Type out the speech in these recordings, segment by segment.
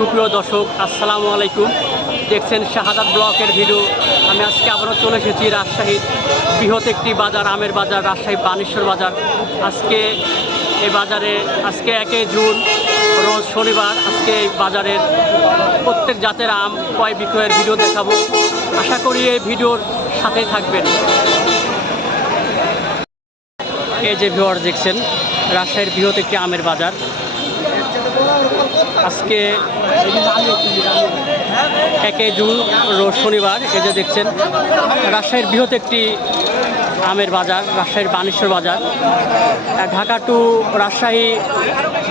সুপ্রিয় দর্শক, আসসালামু আলাইকুম। দেখছেন শাহাদাত ব্লকের ভিডিও। আমি আজকে আবারও চলে এসেছি রাজশাহীর বৃহৎ একটি বাজার, আমের বাজার, রাজশাহী বানেশ্বর বাজার। আজকে এই বাজারে, আজকে একে জুন, রোজ শনিবার আজকে এই বাজারের প্রত্যেক জাতের আম, ক্রয় বিক্রয়ের ভিডিও দেখাবো। আশা করি এই ভিডিওর সাথেই থাকবেন। এই যে ভিওয়ার দেখছেন, রাজশাহীর বৃহৎ একটি আমের বাজার। আজকে একে জুন রোজ শনিবার, এই যে দেখছেন, রাজশাহীর বৃহৎ একটি আমের বাজার, রাজশাহীর বানেশ্বর বাজার। ঢাকা টু রাজশাহী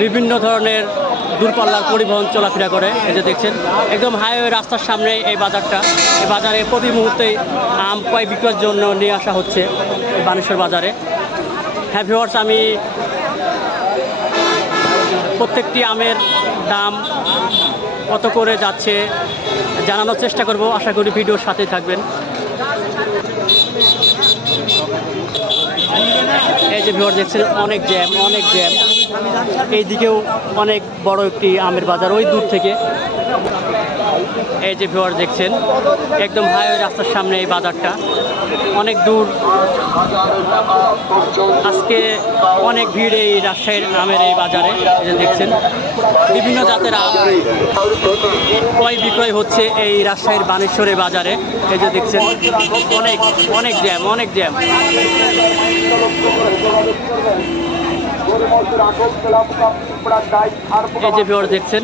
বিভিন্ন ধরনের দূরপাল্লার পরিবহন চলাফেরা করে, এই যে দেখছেন, একদম হাইওয়ে রাস্তার সামনে এই বাজারটা। এই বাজারে প্রতি মুহূর্তেই আম ক্রয় বিক্রয়ের জন্য নিয়ে আসা হচ্ছে বানেশ্বর বাজারে। হ্যাঁ ভিওয়ার্স আমি প্রত্যেকটি আমের দাম কত করে যাচ্ছে জানানোর চেষ্টা করব। আশা করি ভিডিওর সাথে থাকবেন। এই যে ভিওর দেখছেন, অনেক জ্যাম অনেক জ্যাম। এই দিকেও অনেক বড় একটি আমের বাজার, ওই দূর থেকে। এই যে ভিওর দেখছেন, একদম হাইওয়ে রাস্তার সামনে এই বাজারটা। অনেক দূর। আজকে অনেক ভিড় এই রাজশাহীর আমের এই বাজারে যে দেখছেন। বিভিন্ন জাতের আম ক্রয় বিক্রয় হচ্ছে এই রাজশাহীর বানেশ্বরের বাজারে। এই যে দেখছেন, অনেক অনেক জ্যাম অনেক জ্যাম। এই যে ভিওর দেখছেন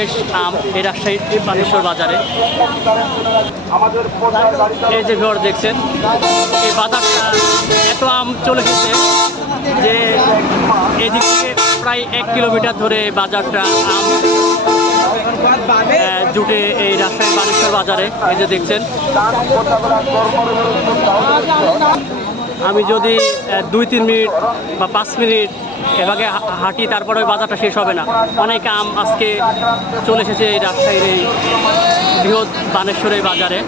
ফ্রেশ আম এই রাজশাহীর বানেশ্বর বাজারে। এই যে ঘর দেখছেন, এই বাজারটা এত আম চলে গেছে যে এদিক থেকে প্রায় এক কিলোমিটার ধরে বাজারটা আম জুটে এই রাজশাহী বানেশ্বর বাজারে। এই যে দেখছেন, আমি যদি দুই, তিন মিনিট বা পাঁচ মিনিট এভাবে হাঁটি তারপরে ওই বাজারটা শেষ হবে না। অনেক আম আজকে চলে এসেছে এই রাজশাহীর এই বৃহৎ বানেশ্বরের বাজারে।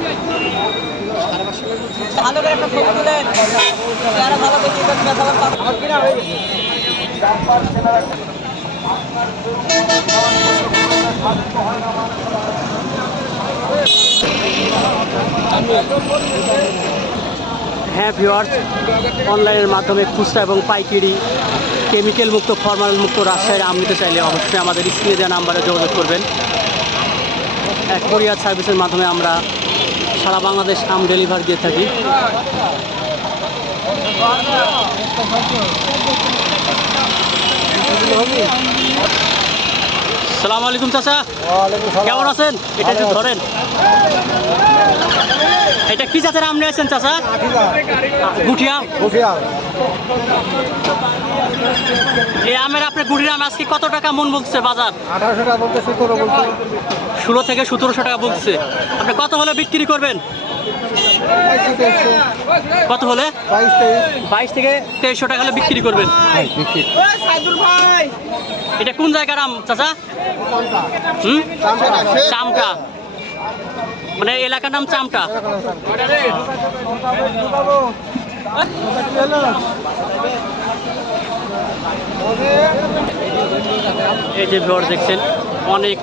হ্যাঁ ভিওয়ার্স অনলাইনের মাধ্যমে খুচরা এবং পাইকারি কেমিক্যাল মুক্ত ফরমাল মুক্ত রাজশাহীর আম নিতে চাইলে অবশ্যই আমাদের স্ক্রিনে দেওয়া নাম্বারে যোগাযোগ করবেন। এক কোরিয়ার সার্ভিসের মাধ্যমে আমরা সারা বাংলাদেশ আম ডেলিভারি দিয়ে থাকি। সালাম আলাইকুম চাচা। কেমন আছেন? এটা একটু ধরেন। এটা কি জাতের আম নিয়েছেন চাচা? গুঠিয়া এই আমের আপনি গুটির আম আজকে কত টাকা মন বলছে বাজার? আঠারোশো টাকা বলতে সতেরো বলছে। ষোলো থেকে সতেরোশো টাকা বলছে। আপনি কত হলে বিক্রি করবেন? কত হলে? বাইশ থেকে তেইশশো টাকা হলে বিক্রি করবেন। ভাই। এটা কোন জায়গার আম চাচা? হুম? চামটা মানে এলাকার নাম চামটা। এই যে ভিওর দেখছেন অনেক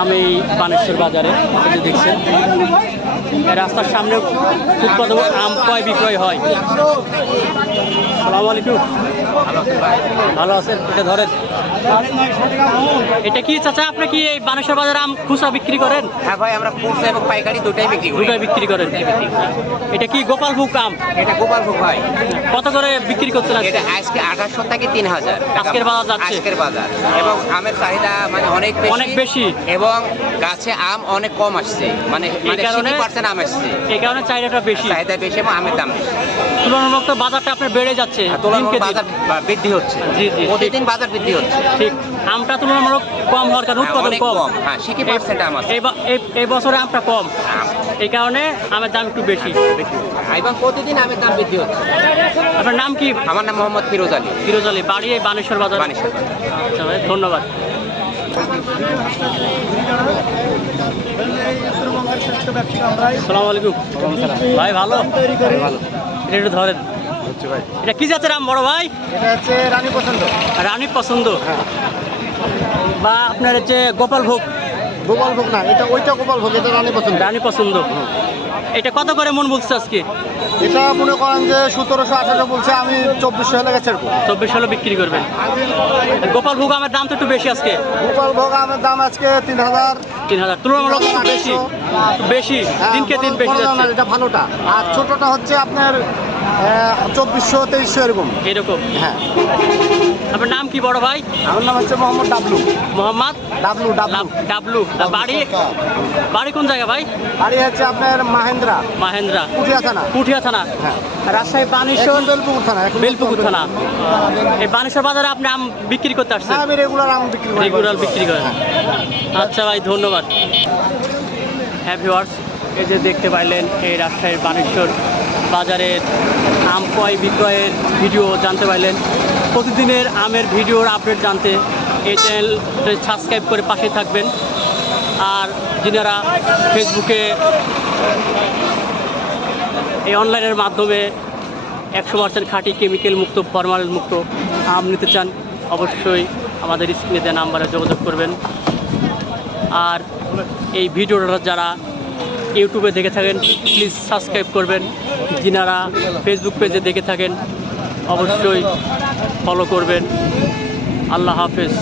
আমি বানেশ্বর বাজারে দেখছেন। রাস্তার সামনে ফুটপাত আম ক্রয় বিক্রয় হয়? সালাম আলাইকুম। ভালো আছেন? এটা ধরেন। এটা কি চাচা আপনি কি এই বানেশ্বর বাজারে আম খুচরা বিক্রি করেন? হ্যাঁ ভাই আমরা খুচরা এবং পাইকারি দুটাই বিক্রি করি। দুটাই বিক্রি করেন। এটা কি গোপাল ভোগ আম? এটা গোপালভোগ ভাই। কত করে বিক্রি করছেন? এটা আজকে আঠাশশো থেকে তিন হাজার। আজকের বাজার যাচ্ছে? আজকের বাজার। এবং আমের চাহিদা মানে অনেক অনেক বেশি। এবং গাছে আম অনেক কম আসছে। মানে মানে কারণে- পার্সেন্ট আম এসছে। এই কারণে চাহিদাটা বেশি। চাহিদা বেশি এবং আমের দাম বেশি। তুলনামূলক তো বাজারটা আপনার বেড়ে যাচ্ছে আর তুলনামূলক বাজার বৃদ্ধি হচ্ছে। জি, জি, প্রতিদিন বাজার বৃদ্ধি হচ্ছে। ঠিক। আমটা তুলনামূলক কম হওয়ার কারণে হ্যাঁ, উৎপাদন কম। হ্যাঁ, সিকি এই- আম আছে। এই বছরে আমটা কম। এই কারণে আমের দাম একটু বেশি। এবং প্রতিদিন আমের দাম বৃদ্ধি হচ্ছে। আপনার নাম কি? আমার নাম মোহাম্মদ ফিরোজ আলী। ফিরোজ আলী বাড়ি এই বানেশ্বর বাজার। বানেশ্বর। আচ্ছা ভাই ধন্যবাদ সালাম আলাইকুম। ভাই ভালো? এটা একটু ধরেন। এটা কি জাতের আম বড় ভাই? এটা হচ্ছে রানী পছন্দ। রানী পছন্দ। বা আপনার হচ্ছে গোপাল ভোগ। গোপাল ভোগ না এটা ওইটা গোপাল ভোগ এটা রানী পছন্দ। রানী পছন্দ। এটা কত করে মন বলছে আজকে? এটা মনে করেন যে সতেরোশো আঠারো বলছে আমি চব্বিশশো হলে গেছে চব্বিশ হলো বিক্রি করবেন। গোপাল ভোগ আমের দাম তো একটু বেশি আজকে। গোপাল ভোগ আমের দাম আজকে তিন হাজার। তিন হাজার। তুলনামূলক বেশি। বেশি। হ্যাঁ, দিনকে দিন বেশি এটা ভালোটা। আর ছোটটা হচ্ছে আপনার চব্বিশশো তেইশশো এরকম। এরকম। হ্যাঁ। আপনার নাম কি বড় ভাই? আমার নাম হচ্ছে মোহাম্মদ ডাবলু। মোহাম্মদ? ডাবলু ডাবলু। ডাবলু। বাড়ি বাড়ি কোন জায়গা ভাই? বাড়ি হচ্ছে আপনার মাহেন্দ্রা। মাহেন্দ্রা। পুটিয়া থানা। পুঠিয়া থানা। হ্যাঁ। রাজশাহী বানেশ্বর বেলপুকুর থানা বেলপুকুর থানা। এই বানেশ্বর বাজারে আপনি আম বিক্রি করতে আসছেন? হ্যাঁ আমি রেগুলার আম বিক্রি করি। রেগুলার বিক্রি করেন। আচ্ছা ভাই ধন্যবাদ। হ্যাঁ এই যে দেখতে পাইলেন এই রাজশাহীর বানেশ্বর বাজারের আম ক্রয় বিক্রয়ের ভিডিও জানতে পাইলেন। প্রতিদিনের আমের ভিডিওর আপডেট জানতে এই চ্যানেলটি সাবস্ক্রাইব করে পাশে থাকবেন। আর যিনারা ফেসবুকে এই অনলাইনের মাধ্যমে একশো পার্সেন্ট খাঁটি কেমিক্যাল মুক্ত ফরমালিন মুক্ত আম নিতে চান, অবশ্যই আমাদের স্ক্রিনে দেওয়া নাম্বারে যোগাযোগ করবেন। আর এই ভিডিওটা যারা ইউটিউবে দেখে থাকেন প্লিজ সাবস্ক্রাইব করবেন। যিনারা ফেসবুক পেজে দেখে থাকেন, অবশ্যই ফলো করবেন। আল্লাহ হাফেজ।